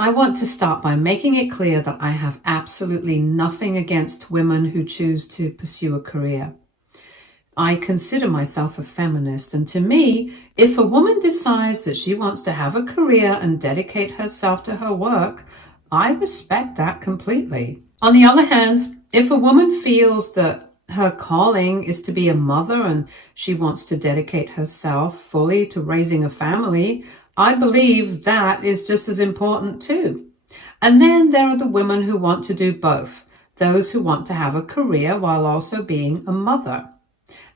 I want to start by making it clear that I have absolutely nothing against women who choose to pursue a career. I consider myself a feminist, and to me, if a woman decides that she wants to have a career and dedicate herself to her work, I respect that completely. On the other hand, if a woman feels that her calling is to be a mother and she wants to dedicate herself fully to raising a family, I believe that is just as important too. And then there are the women who want to do both, those who want to have a career while also being a mother.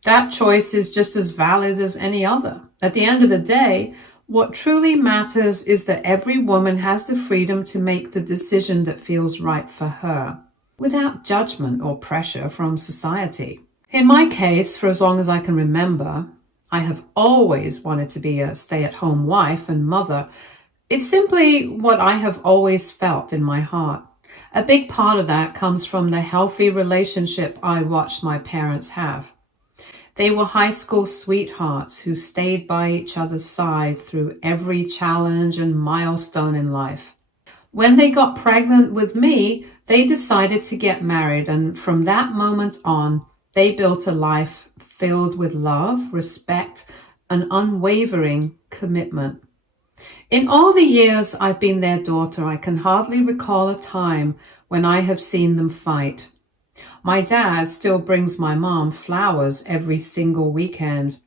That choice is just as valid as any other. At the end of the day, what truly matters is that every woman has the freedom to make the decision that feels right for her, without judgment or pressure from society. In my case, for as long as I can remember, I have always wanted to be a stay-at-home wife and mother. It's simply what I have always felt in my heart. A big part of that comes from the healthy relationship I watched my parents have. They were high school sweethearts who stayed by each other's side through every challenge and milestone in life. When they got pregnant with me, they decided to get married, and from that moment on, they built a life filled with love, respect, and unwavering commitment. In all the years I've been their daughter, I can hardly recall a time when I have seen them fight. My dad still brings my mom flowers every single weekend,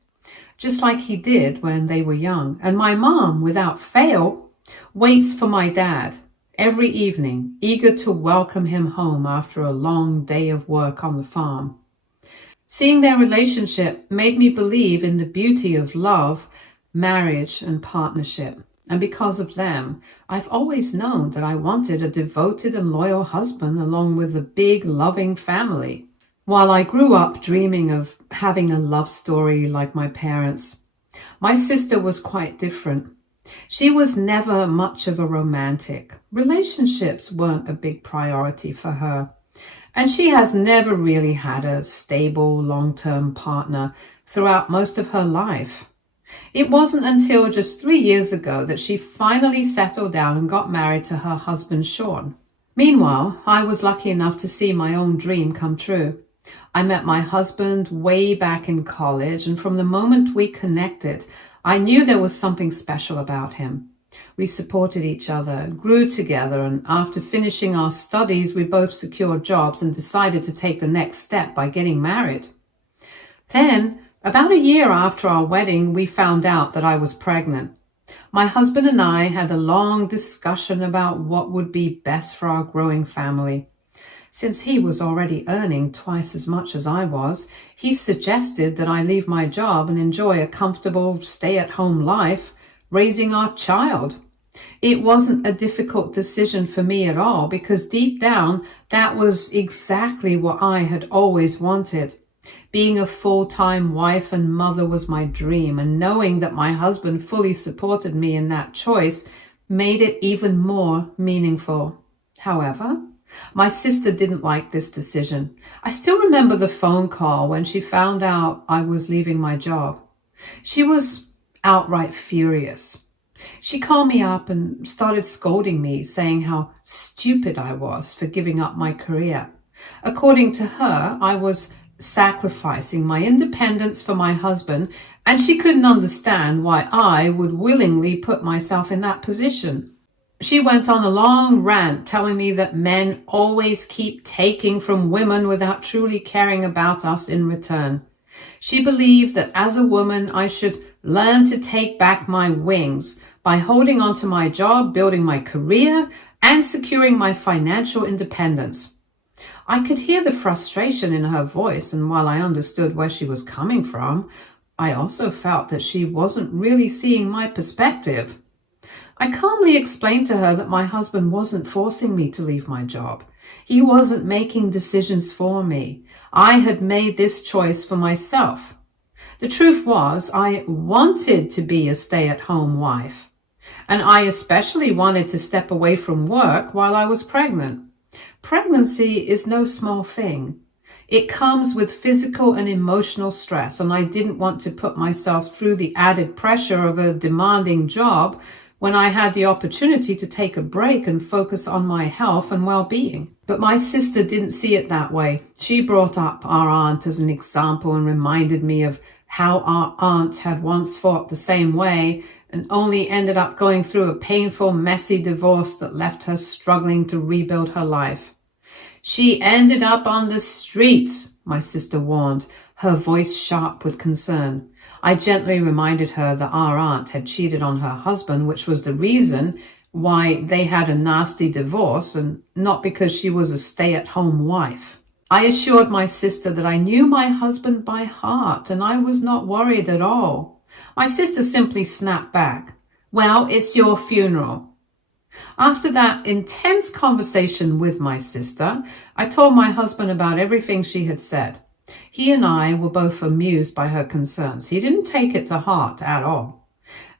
just like he did when they were young. And my mom, without fail, waits for my dad every evening, eager to welcome him home after a long day of work on the farm. Seeing their relationship made me believe in the beauty of love, marriage, and partnership. And because of them, I've always known that I wanted a devoted and loyal husband along with a big, loving family. While I grew up dreaming of having a love story like my parents, my sister was quite different. She was never much of a romantic. Relationships weren't a big priority for her. And she has never really had a stable, long-term partner throughout most of her life. It wasn't until just 3 years ago that she finally settled down and got married to her husband, Sean. Meanwhile, I was lucky enough to see my own dream come true. I met my husband way back in college, and from the moment we connected, I knew there was something special about him. We supported each other, grew together, and after finishing our studies, we both secured jobs and decided to take the next step by getting married. Then, about a year after our wedding, we found out that I was pregnant. My husband and I had a long discussion about what would be best for our growing family. Since he was already earning twice as much as I was, he suggested that I leave my job and enjoy a comfortable stay-at-home life, raising our child. It wasn't a difficult decision for me at all, because deep down, that was exactly what I had always wanted. Being a full-time wife and mother was my dream, and knowing that my husband fully supported me in that choice made it even more meaningful. However, my sister didn't like this decision. I still remember the phone call when she found out I was leaving my job. She was outright furious. She called me up and started scolding me, saying how stupid I was for giving up my career. According to her, I was sacrificing my independence for my husband, and she couldn't understand why I would willingly put myself in that position. She went on a long rant telling me that men always keep taking from women without truly caring about us in return. She believed that as a woman, I should learn to take back my wings by holding on to my job, building my career, and securing my financial independence. I could hear the frustration in her voice, and while I understood where she was coming from, I also felt that she wasn't really seeing my perspective. I calmly explained to her that my husband wasn't forcing me to leave my job. He wasn't making decisions for me. I had made this choice for myself. The truth was, I wanted to be a stay-at-home wife, and I especially wanted to step away from work while I was pregnant. Pregnancy is no small thing. It comes with physical and emotional stress, and I didn't want to put myself through the added pressure of a demanding job when I had the opportunity to take a break and focus on my health and well-being. But my sister didn't see it that way. She brought up our aunt as an example and reminded me of how our aunt had once fought the same way and only ended up going through a painful, messy divorce that left her struggling to rebuild her life. "She ended up on the streets," my sister warned, her voice sharp with concern. I gently reminded her that our aunt had cheated on her husband, which was the reason why they had a nasty divorce, and not because she was a stay-at-home wife. I assured my sister that I knew my husband by heart and I was not worried at all. My sister simply snapped back, "Well, it's your funeral." After that intense conversation with my sister, I told my husband about everything she had said. He and I were both amused by her concerns. He didn't take it to heart at all.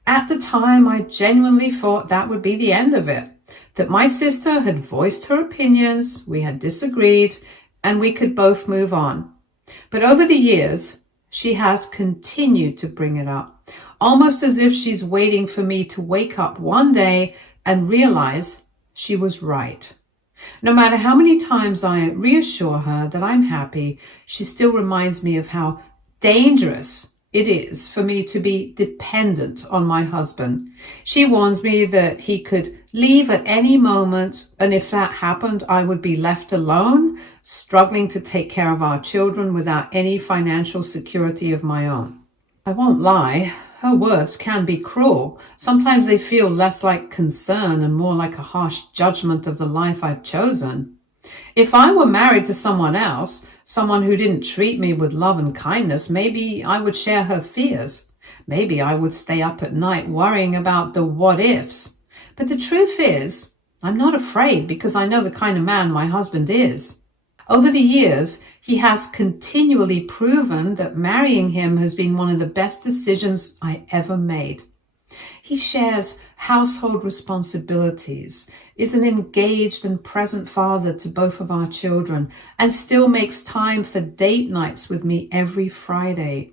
At the time, I genuinely thought that would be the end of it, that my sister had voiced her opinions, we had disagreed, and we could both move on. But over the years, she has continued to bring it up, almost as if she's waiting for me to wake up one day and realize she was right. No matter how many times I reassure her that I'm happy, she still reminds me of how dangerous it is for me to be dependent on my husband. She warns me that he could leave at any moment, and if that happened, I would be left alone, struggling to take care of our children without any financial security of my own. I won't lie, her words can be cruel. Sometimes they feel less like concern and more like a harsh judgment of the life I've chosen. If I were married to someone else, someone who didn't treat me with love and kindness, maybe I would share her fears. Maybe I would stay up at night worrying about the what-ifs. But the truth is, I'm not afraid because I know the kind of man my husband is. Over the years, he has continually proven that marrying him has been one of the best decisions I ever made. He shares household responsibilities, is an engaged and present father to both of our children, and still makes time for date nights with me every Friday.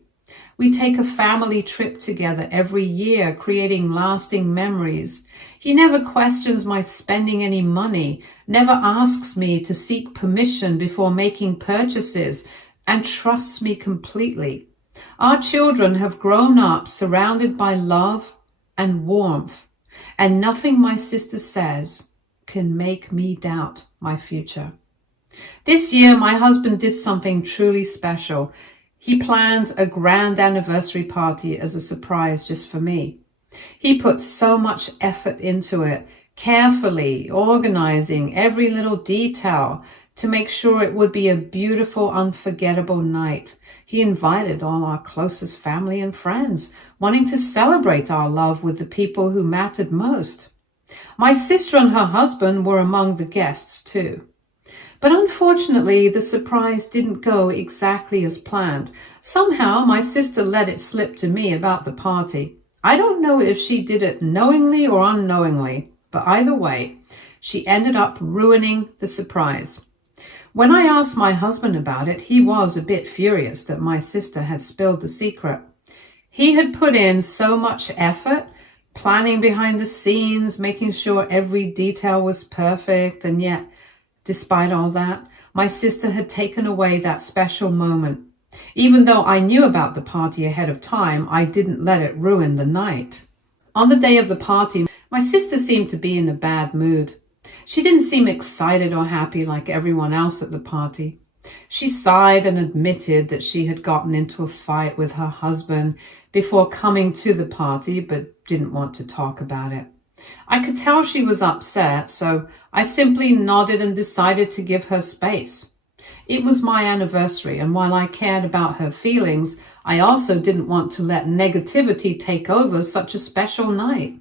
We take a family trip together every year, creating lasting memories. He never questions my spending any money, never asks me to seek permission before making purchases, and trusts me completely. Our children have grown up surrounded by love and warmth, and nothing my sister says can make me doubt my future. This year, my husband did something truly special. He planned a grand anniversary party as a surprise just for me. He put so much effort into it, carefully organizing every little detail to make sure it would be a beautiful, unforgettable night. He invited all our closest family and friends, wanting to celebrate our love with the people who mattered most. My sister and her husband were among the guests too. But unfortunately, the surprise didn't go exactly as planned. Somehow, my sister let it slip to me about the party. I don't know if she did it knowingly or unknowingly, but either way, she ended up ruining the surprise. When I asked my husband about it, he was a bit furious that my sister had spilled the secret. He had put in so much effort, planning behind the scenes, making sure every detail was perfect, and yet, despite all that, my sister had taken away that special moment. Even though I knew about the party ahead of time, I didn't let it ruin the night. On the day of the party, my sister seemed to be in a bad mood. She didn't seem excited or happy like everyone else at the party. She sighed and admitted that she had gotten into a fight with her husband before coming to the party, but didn't want to talk about it. I could tell she was upset, so I simply nodded and decided to give her space. It was my anniversary, and while I cared about her feelings, I also didn't want to let negativity take over such a special night.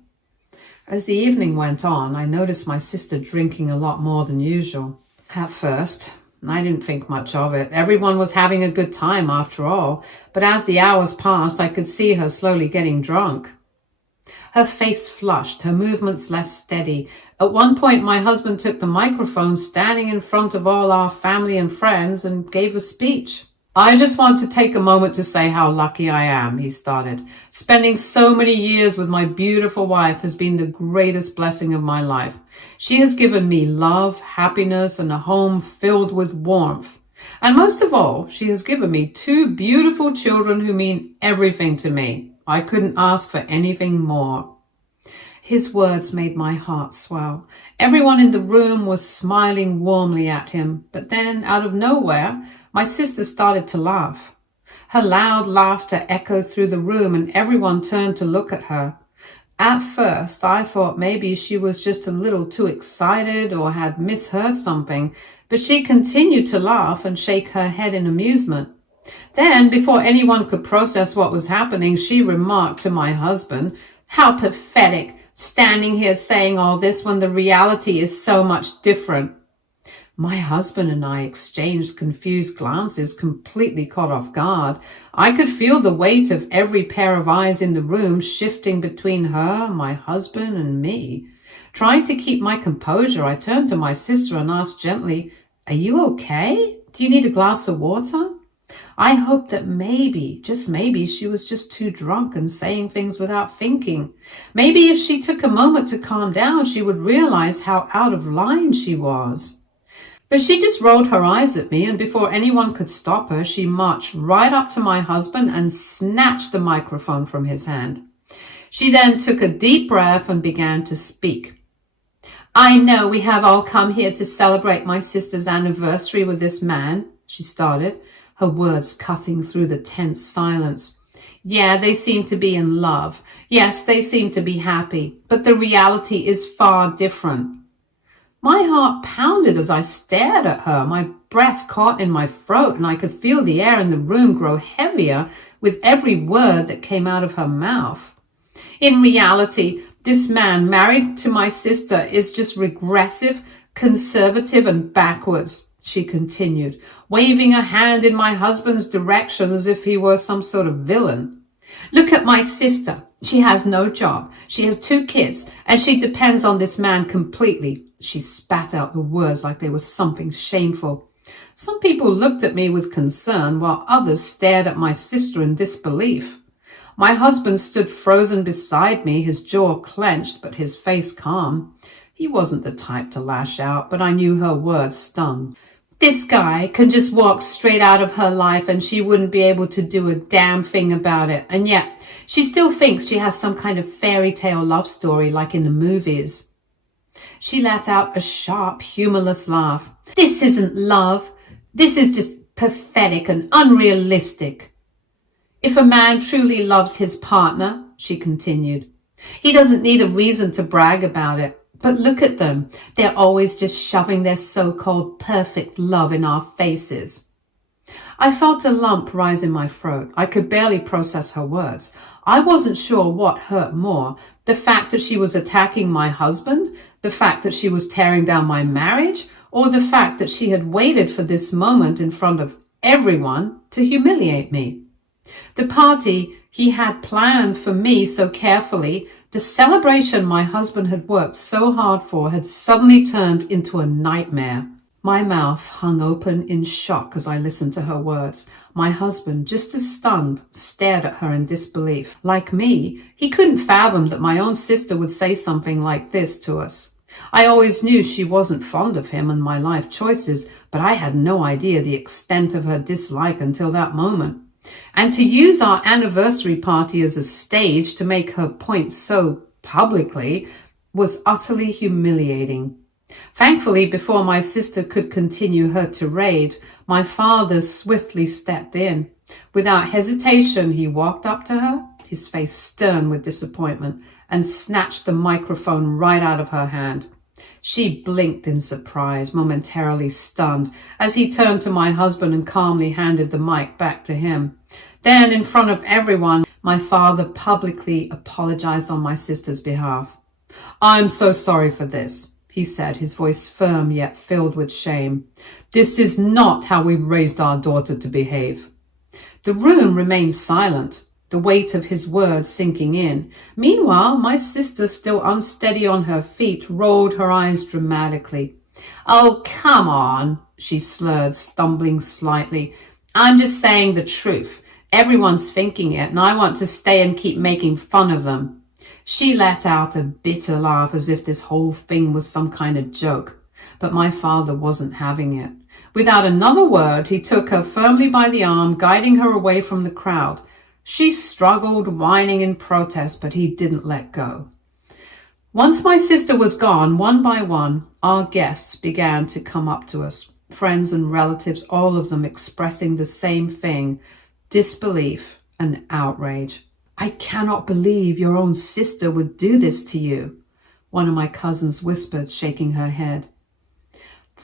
As the evening went on, I noticed my sister drinking a lot more than usual. At first, I didn't think much of it. Everyone was having a good time after all, but as the hours passed, I could see her slowly getting drunk. Her face flushed, her movements less steady. At one point, my husband took the microphone, standing in front of all our family and friends, and gave a speech. I just want to take a moment to say how lucky I am, he started. Spending so many years with my beautiful wife has been the greatest blessing of my life. She has given me love, happiness, and a home filled with warmth. And most of all, she has given me two beautiful children who mean everything to me. I couldn't ask for anything more. His words made my heart swell. Everyone in the room was smiling warmly at him, but then, out of nowhere, my sister started to laugh. Her loud laughter echoed through the room, and everyone turned to look at her. At first, I thought maybe she was just a little too excited or had misheard something, but she continued to laugh and shake her head in amusement. Then, before anyone could process what was happening, she remarked to my husband, "How pathetic, standing here saying all this when the reality is so much different." My husband and I exchanged confused glances, completely caught off guard. I could feel the weight of every pair of eyes in the room shifting between her, my husband, and me. Trying to keep my composure, I turned to my sister and asked gently, "Are you okay? Do you need a glass of water?" I hoped that maybe, just maybe, she was just too drunk and saying things without thinking. Maybe if she took a moment to calm down, she would realize how out of line she was. But she just rolled her eyes at me, and before anyone could stop her, she marched right up to my husband and snatched the microphone from his hand. She then took a deep breath and began to speak. "I know we have all come here to celebrate my sister's anniversary with this man," she started, her words cutting through the tense silence. "Yeah, they seem to be in love. Yes, they seem to be happy, but the reality is far different." My heart pounded as I stared at her. My breath caught in my throat, and I could feel the air in the room grow heavier with every word that came out of her mouth. "In reality, this man married to my sister is just regressive, conservative, and backwards," she continued, waving a hand in my husband's direction as if he were some sort of villain. "Look at my sister. She has no job. She has 2 kids, and she depends on this man completely." She spat out the words like they were something shameful. Some people looked at me with concern, while others stared at my sister in disbelief. My husband stood frozen beside me, his jaw clenched, but his face calm. He wasn't the type to lash out, but I knew her words stung. "This guy can just walk straight out of her life and she wouldn't be able to do a damn thing about it. And yet, she still thinks she has some kind of fairy tale love story like in the movies." She let out a sharp, humorless laugh. "This isn't love. This is just pathetic and unrealistic. If a man truly loves his partner," she continued, "he doesn't need a reason to brag about it. But look at them. They're always just shoving their so-called perfect love in our faces." I felt a lump rise in my throat. I could barely process her words. I wasn't sure what hurt more, the fact that she was attacking my husband, the fact that she was tearing down my marriage, or the fact that she had waited for this moment in front of everyone to humiliate me. The party he had planned for me so carefully, the celebration my husband had worked so hard for, had suddenly turned into a nightmare. My mouth hung open in shock as I listened to her words. My husband, just as stunned, stared at her in disbelief. Like me, he couldn't fathom that my own sister would say something like this to us. I always knew she wasn't fond of him and my life choices, but I had no idea the extent of her dislike until that moment. And to use our anniversary party as a stage to make her point so publicly was utterly humiliating. Thankfully, before my sister could continue her tirade, my father swiftly stepped in. Without hesitation, he walked up to her, his face stern with disappointment, and snatched the microphone right out of her hand. She blinked in surprise, momentarily stunned, as he turned to my husband and calmly handed the mic back to him. Then, in front of everyone, my father publicly apologized on my sister's behalf. "I'm so sorry for this," he said, his voice firm yet filled with shame. "This is not how we raised our daughter to behave." The room remained silent, the weight of his words sinking in. Meanwhile, my sister, still unsteady on her feet, rolled her eyes dramatically. "Oh, come on," she slurred, stumbling slightly. I'm just saying the truth. Everyone's thinking it, and I want to stay and keep making fun of them. She let out a bitter laugh as if this whole thing was some kind of joke. But my father wasn't having it. Without another word, he took her firmly by the arm, guiding her away from the crowd. She struggled, whining in protest, but he didn't let go. Once my sister was gone, one by one, our guests began to come up to us. Friends and relatives, all of them expressing the same thing, disbelief and outrage. I cannot believe your own sister would do this to you, one of my cousins whispered, shaking her head.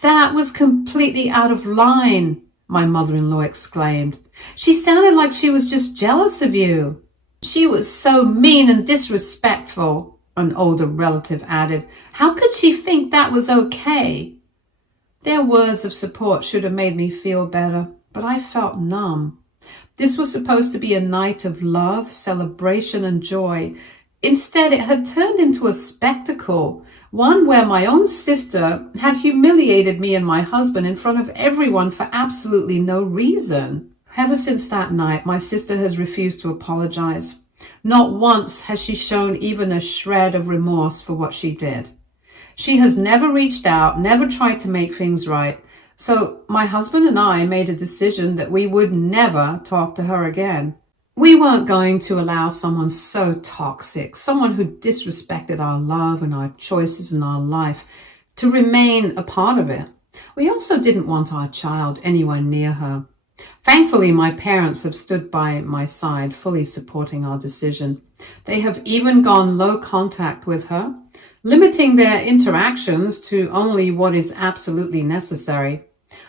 That was completely out of line, my mother-in-law exclaimed. She sounded like she was just jealous of you. She was so mean and disrespectful, an older relative added. How could she think that was okay? Their words of support should have made me feel better, but I felt numb. This was supposed to be a night of love, celebration, and joy. Instead, it had turned into a spectacle, one where my own sister had humiliated me and my husband in front of everyone for absolutely no reason. Ever since that night, my sister has refused to apologize. Not once has she shown even a shred of remorse for what she did. She has never reached out, never tried to make things right. So my husband and I made a decision that we would never talk to her again. We weren't going to allow someone so toxic, someone who disrespected our love and our choices in our life, to remain a part of it. We also didn't want our child anywhere near her. Thankfully, my parents have stood by my side, fully supporting our decision. They have even gone low contact with her, limiting their interactions to only what is absolutely necessary.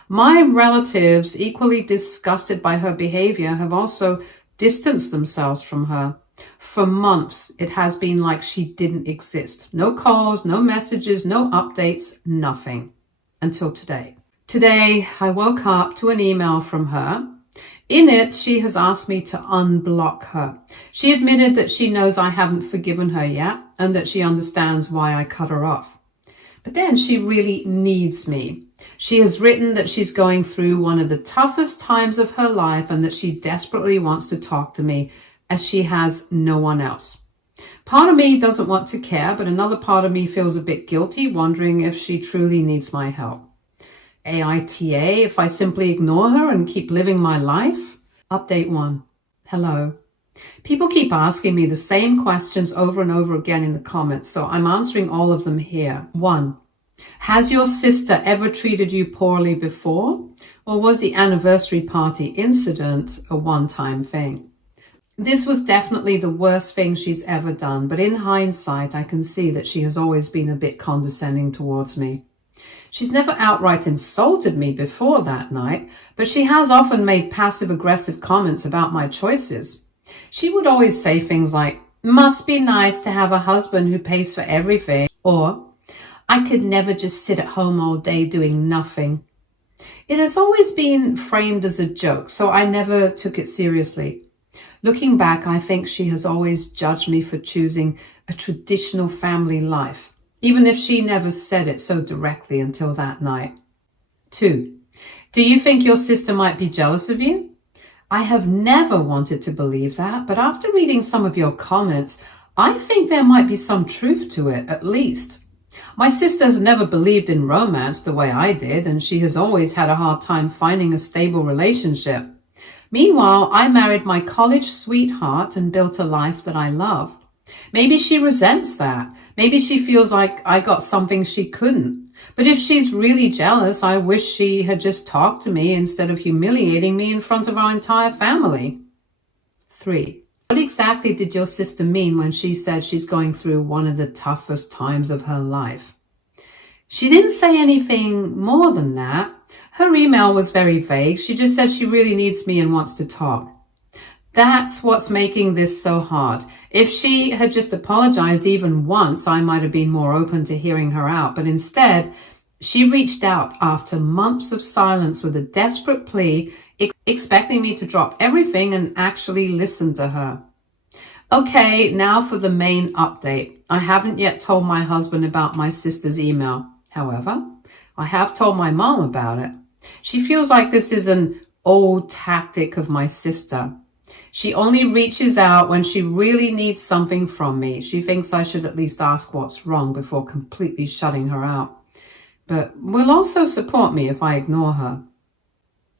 My relatives, equally disgusted by her behavior, have also distanced themselves from her. For months, it has been like she didn't exist. No calls, no messages, no updates, nothing. Until today. Today, I woke up to an email from her. In it, she has asked me to unblock her. She admitted that she knows I haven't forgiven her yet and that she understands why I cut her off. But then she really needs me. She has written that she's going through one of the toughest times of her life and that she desperately wants to talk to me as she has no one else. Part of me doesn't want to care, but another part of me feels a bit guilty, wondering if she truly needs my help. aita, if I simply ignore her and keep living my life? Update 1. Hello. People keep asking me the same questions over and over again in the comments, so I'm answering all of them here. 1. Has your sister ever treated you poorly before? Or was the anniversary party incident a one-time thing? This was definitely the worst thing she's ever done, but in hindsight, I can see that she has always been a bit condescending towards me. She's never outright insulted me before that night, but she has often made passive-aggressive comments about my choices. She would always say things like, "Must be nice to have a husband who pays for everything," or "I could never just sit at home all day doing nothing." It has always been framed as a joke, so I never took it seriously. Looking back, I think she has always judged me for choosing a traditional family life, even if she never said it so directly until that night. 2. Do you think your sister might be jealous of you? I have never wanted to believe that, but after reading some of your comments, I think there might be some truth to it, at least. My sister has never believed in romance the way I did, and she has always had a hard time finding a stable relationship. Meanwhile, I married my college sweetheart and built a life that I love. Maybe she resents that. Maybe she feels like I got something she couldn't. But if she's really jealous, I wish she had just talked to me instead of humiliating me in front of our entire family. 3. What exactly did your sister mean when she said she's going through one of the toughest times of her life? She didn't say anything more than that. Her email was very vague. She just said she really needs me and wants to talk. That's what's making this so hard. If she had just apologized even once, I might have been more open to hearing her out. But instead, she reached out after months of silence with a desperate plea, expecting me to drop everything and actually listen to her. Okay, now for the main update. I haven't yet told my husband about my sister's email. However, I have told my mom about it. She feels like this is an old tactic of my sister. She only reaches out when she really needs something from me. She thinks I should at least ask what's wrong before completely shutting her out, but will also support me if I ignore her.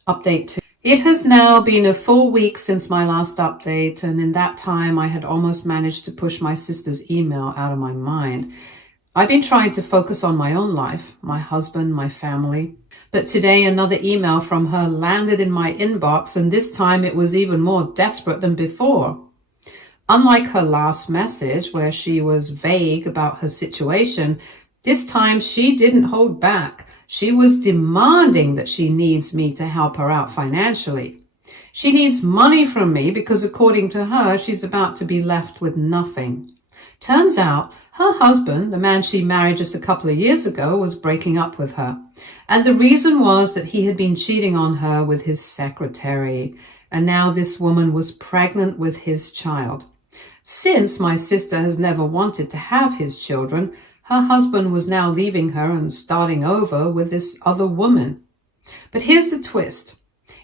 Update 2. It has now been a full week since my last update, and in that time I had almost managed to push my sister's email out of my mind. I've been trying to focus on my own life, my husband, my family. But today another email from her landed in my inbox, and this time it was even more desperate than before. Unlike her last message, where she was vague about her situation, this time she didn't hold back. She was demanding that she needs me to help her out financially. She needs money from me because, according to her, she's about to be left with nothing. Turns out her husband, the man she married just a couple of years ago, was breaking up with her. And the reason was that he had been cheating on her with his secretary. And now this woman was pregnant with his child. Since my sister has never wanted to have his children, her husband was now leaving her and starting over with this other woman. But here's the twist.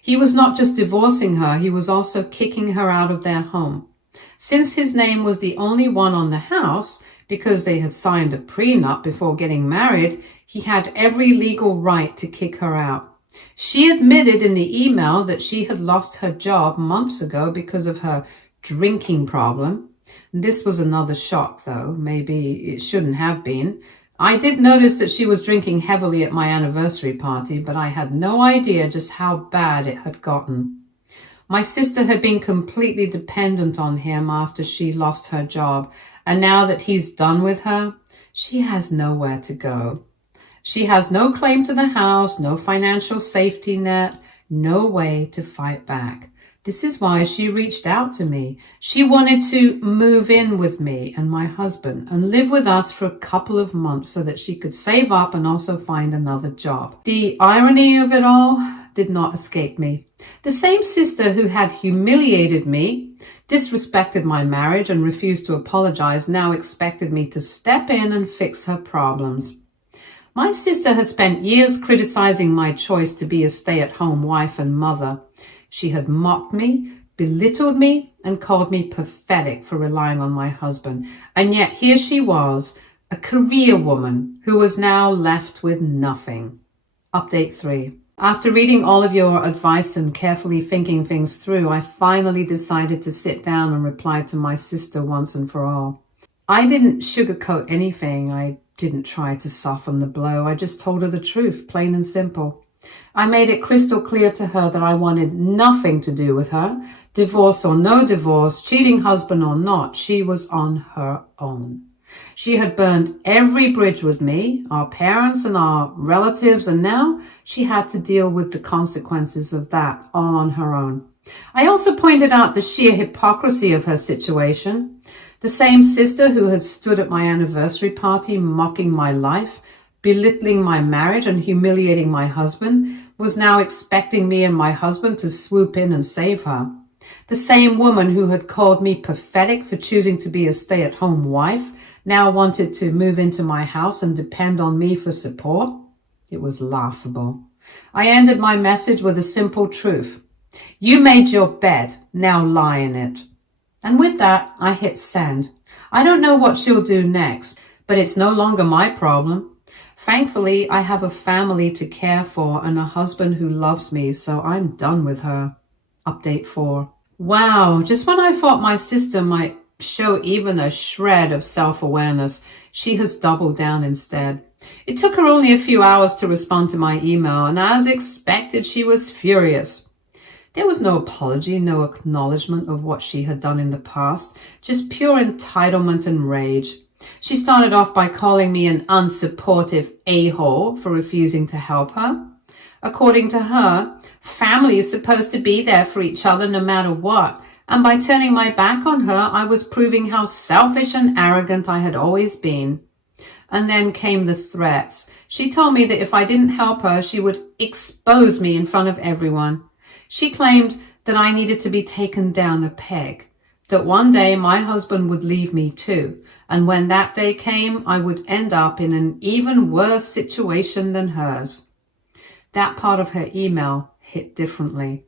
He was not just divorcing her, he was also kicking her out of their home. Since his name was the only one on the house, because they had signed a prenup before getting married, he had every legal right to kick her out. She admitted in the email that she had lost her job months ago because of her drinking problem. This was another shock, though. Maybe it shouldn't have been. I did notice that she was drinking heavily at my anniversary party, but I had no idea just how bad it had gotten. My sister had been completely dependent on him after she lost her job, and now that he's done with her, she has nowhere to go. She has no claim to the house, no financial safety net, no way to fight back. This is why she reached out to me. She wanted to move in with me and my husband and live with us for a couple of months so that she could save up and also find another job. The irony of it all did not escape me. The same sister who had humiliated me, disrespected my marriage, and refused to apologize now expected me to step in and fix her problems. My sister has spent years criticizing my choice to be a stay-at-home wife and mother. She had mocked me, belittled me, and called me pathetic for relying on my husband. And yet here she was, a career woman who was now left with nothing. Update 3. After reading all of your advice and carefully thinking things through, I finally decided to sit down and reply to my sister once and for all. I didn't sugarcoat anything. I didn't try to soften the blow. I just told her the truth, plain and simple. I made it crystal clear to her that I wanted nothing to do with her. Divorce or no divorce, cheating husband or not, she was on her own. She had burned every bridge with me, our parents and our relatives, and now she had to deal with the consequences of that all on her own. I also pointed out the sheer hypocrisy of her situation. The same sister who had stood at my anniversary party mocking my life, belittling my marriage and humiliating my husband, was now expecting me and my husband to swoop in and save her. The same woman who had called me pathetic for choosing to be a stay-at-home wife now wanted to move into my house and depend on me for support. It was laughable. I ended my message with a simple truth. You made your bed, now lie in it. And with that, I hit send. I don't know what she'll do next, but it's no longer my problem. Thankfully, I have a family to care for and a husband who loves me, so I'm done with her. Update 4. Wow, just when I thought my sister might show even a shred of self-awareness, she has doubled down instead. It took her only a few hours to respond to my email, and as expected, she was furious. There was no apology, no acknowledgement of what she had done in the past, just pure entitlement and rage. She started off by calling me an unsupportive a-hole for refusing to help her. According to her, family is supposed to be there for each other no matter what, and by turning my back on her, I was proving how selfish and arrogant I had always been. And then came the threats. She told me that if I didn't help her, she would expose me in front of everyone. She claimed that I needed to be taken down a peg, that one day my husband would leave me too, and when that day came, I would end up in an even worse situation than hers. That part of her email hit differently.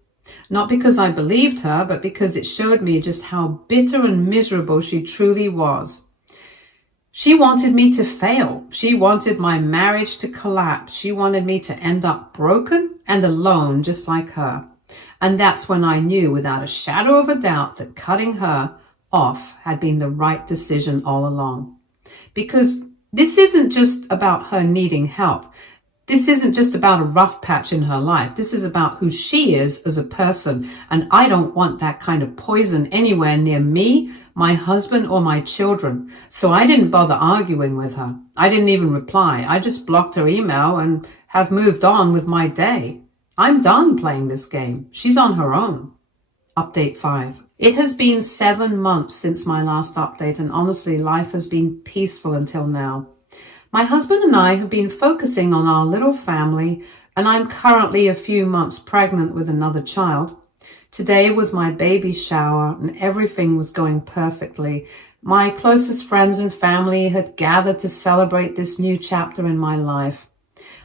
Not because I believed her, but because it showed me just how bitter and miserable she truly was. She wanted me to fail. She wanted my marriage to collapse. She wanted me to end up broken and alone, just like her. And that's when I knew without a shadow of a doubt that cutting her off had been the right decision all along. Because this isn't just about her needing help. This isn't just about a rough patch in her life. This is about who she is as a person. And I don't want that kind of poison anywhere near me, my husband, or my children. So I didn't bother arguing with her. I didn't even reply. I just blocked her email and have moved on with my day. I'm done playing this game. She's on her own. Update 5. It has been 7 months since my last update, and honestly, life has been peaceful until now. My husband and I have been focusing on our little family, and I'm currently a few months pregnant with another child. Today was my baby shower, and everything was going perfectly. My closest friends and family had gathered to celebrate this new chapter in my life.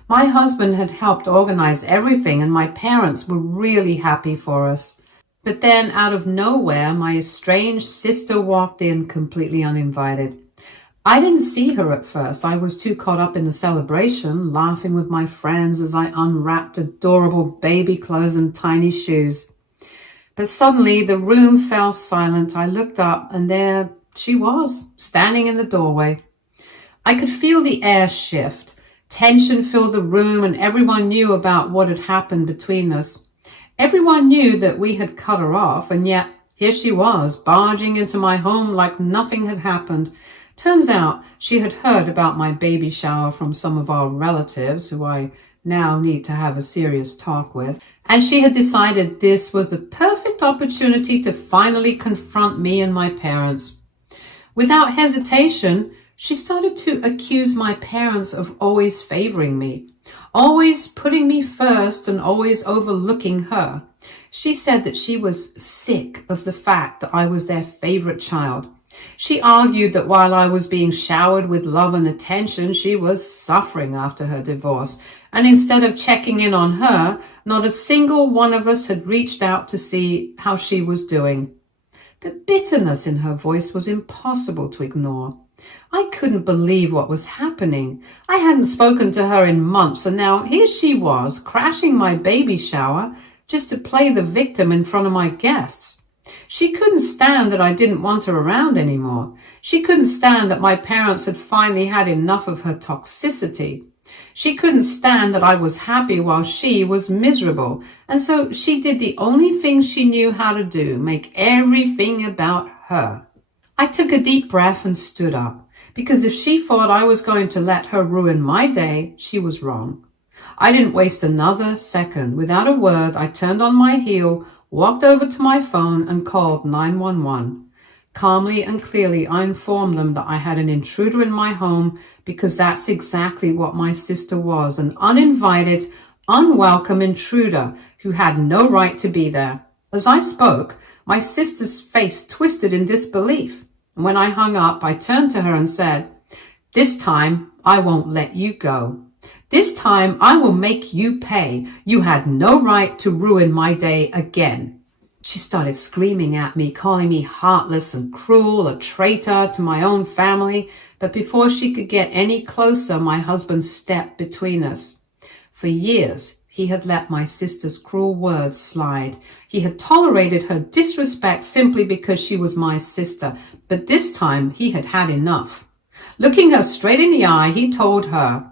My husband had helped organize everything, and my parents were really happy for us. But then, out of nowhere, my estranged sister walked in completely uninvited. I didn't see her at first. I was too caught up in the celebration, laughing with my friends as I unwrapped adorable baby clothes and tiny shoes. But suddenly, the room fell silent. I looked up, and there she was, standing in the doorway. I could feel the air shift. Tension filled the room, and everyone knew about what had happened between us. Everyone knew that we had cut her off, and yet here she was, barging into my home like nothing had happened. Turns out she had heard about my baby shower from some of our relatives, who I now need to have a serious talk with, and she had decided this was the perfect opportunity to finally confront me and my parents. Without hesitation, she started to accuse my parents of always favoring me, always putting me first and always overlooking her. She said that she was sick of the fact that I was their favorite child. She argued that while I was being showered with love and attention, she was suffering after her divorce. And instead of checking in on her, not a single one of us had reached out to see how she was doing. The bitterness in her voice was impossible to ignore. I couldn't believe what was happening. I hadn't spoken to her in months, and now here she was, crashing my baby shower just to play the victim in front of my guests. She couldn't stand that I didn't want her around anymore. She couldn't stand that my parents had finally had enough of her toxicity. She couldn't stand that I was happy while she was miserable. And so she did the only thing she knew how to do, make everything about her. I took a deep breath and stood up, because if she thought I was going to let her ruin my day, she was wrong. I didn't waste another second. Without a word, I turned on my heel, walked over to my phone and called 911. Calmly and clearly, I informed them that I had an intruder in my home, because that's exactly what my sister was, an uninvited, unwelcome intruder who had no right to be there. As I spoke, my sister's face twisted in disbelief. When I hung up, I turned to her and said, "This time, I won't let you go. This time, I will make you pay. You had no right to ruin my day again." She started screaming at me, calling me heartless and cruel, a traitor to my own family. But before she could get any closer, my husband stepped between us. For years, he had let my sister's cruel words slide. He had tolerated her disrespect simply because she was my sister. But this time, he had had enough. Looking her straight in the eye, he told her,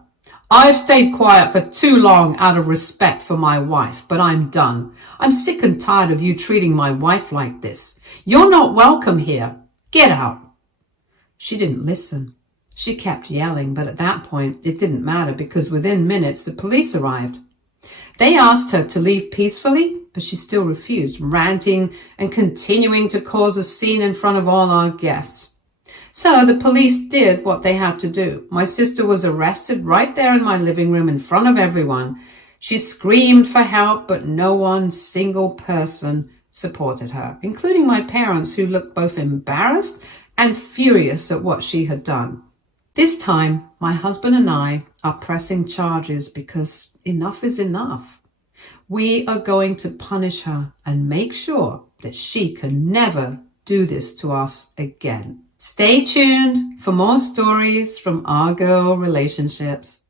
"I've stayed quiet for too long out of respect for my wife, but I'm done. I'm sick and tired of you treating my wife like this. You're not welcome here. Get out." She didn't listen. She kept yelling, but at that point, it didn't matter because within minutes, the police arrived. They asked her to leave peacefully, but she still refused, ranting and continuing to cause a scene in front of all our guests. So the police did what they had to do. My sister was arrested right there in my living room in front of everyone. She screamed for help, but no one single person supported her, including my parents, who looked both embarrassed and furious at what she had done. This time, my husband and I are pressing charges because enough is enough. We are going to punish her and make sure that she can never do this to us again. Stay tuned for more stories from our girl relationships.